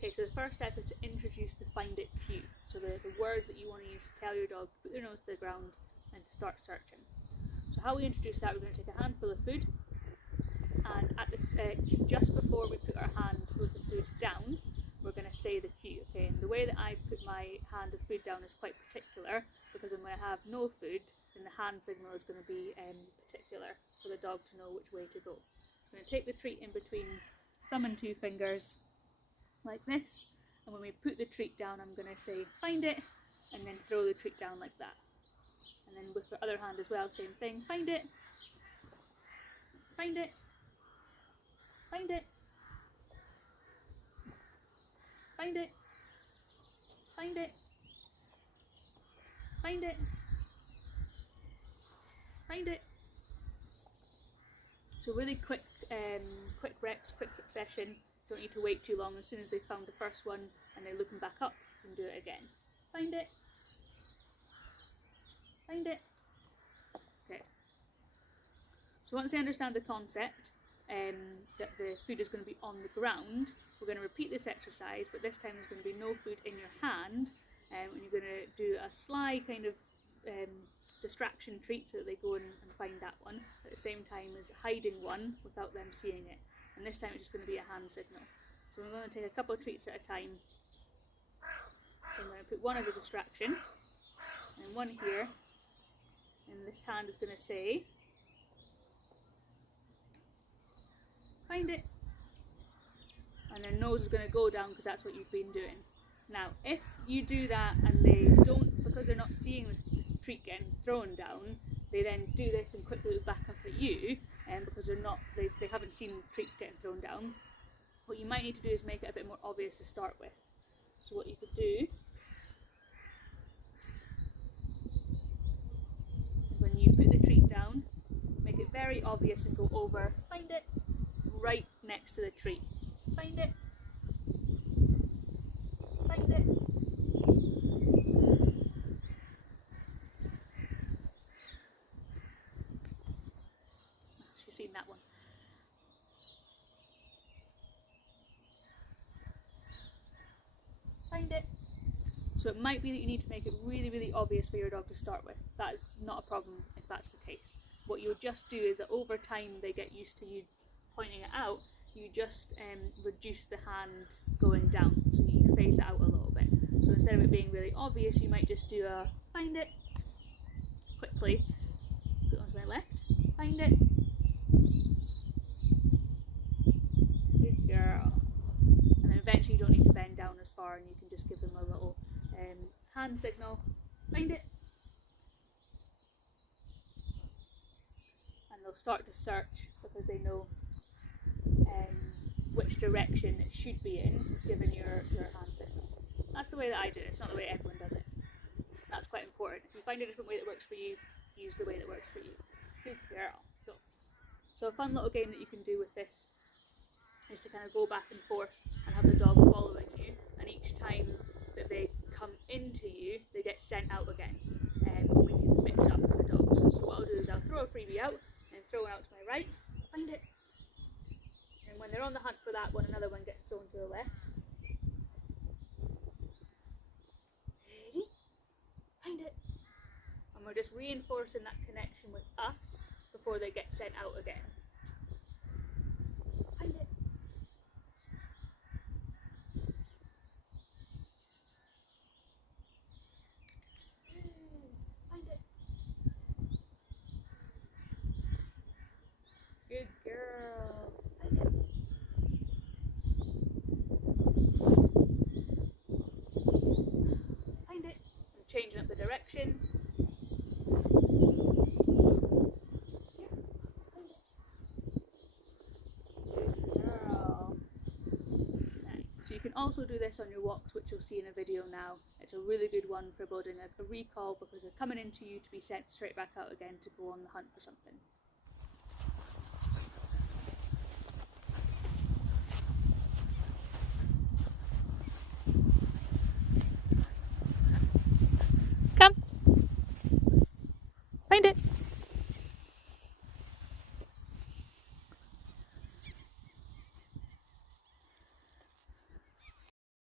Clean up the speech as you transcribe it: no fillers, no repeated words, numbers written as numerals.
Okay, so the first step is to introduce the find it cue. So the words that you want to use to tell your dog to put their nose to the ground and to start searching. So how we introduce that, we're going to take a handful of food, and at this, just before we put our hand with the food down, we're going to say the cue. Okay, and the way that I put my hand of food down is quite particular, because when I have no food, then the hand signal is going to be particular for the dog to know which way to go. I'm going to take the treat in between thumb and two fingers, like this, and when we put the treat down, I'm going to say find it, and then throw the treat down like that. And then with the other hand as well, same thing, find it, find it, find it, find it, find it, find it, find it. So really quick reps, quick succession. Don't need to wait too long. As soon as they've found the first one and they're looking back up, you can do it again. Find it, find it. Okay. So once they understand the concept, that the food is going to be on the ground, we're going to repeat this exercise, but this time there's going to be no food in your hand, and you're going to do a sly kind of distraction treat so that they go and find that one, at the same time as hiding one without them seeing it. And this time it's just going to be a hand signal. So we're going to take a couple of treats at a time. So I'm going to put one as a distraction, and one here, and this hand is going to say find it, and their nose is going to go down because that's what you've been doing. Now if you do that and they don't, because they're not seeing the treat getting thrown down, they then do this and quickly look back up at you, and because they haven't seen the treat getting thrown down, what you might need to do is make it a bit more obvious to start with. So what you could do, when you put the treat down, make it very obvious and go over, find it, right next to the treat. Find it, find it. She's seen that one. Find it. So it might be that you need to make it really, really obvious for your dog to start with. That is not a problem if that's the case. What you'll just do is that over time they get used to you pointing it out, you just reduce the hand going down, so you phase it out a little bit. So instead of it being really obvious, you might just do a find it, quickly, put it onto my left, find it, good girl, and then eventually you don't need to bend down as far and you can just give them a little hand signal, find it, and they'll start to search because they know which direction it should be in, given your hand signal. That's the way that I do it, it's not the way everyone does it. That's quite important. If you find a different way that works for you, use the way that works for you. Good girl. So a fun little game that you can do with this is to kind of go back and forth and have the dog following you, and each time that they come into you, they get sent out again, and we can mix up the dogs. So what I'll do is I'll throw a freebie out and throw one out to my right, find it, and when they're on the hunt for that one, another one gets thrown to the left. Ready? Find it. And we're just reinforcing that connection with us before they get sent out again. Find it. Find it. Good girl. Find it. Find it. I'm changing up the direction. So you can also do this on your walks, which you'll see in a video now. It's a really good one for building a recall because they're coming into you to be sent straight back out again to go on the hunt for something.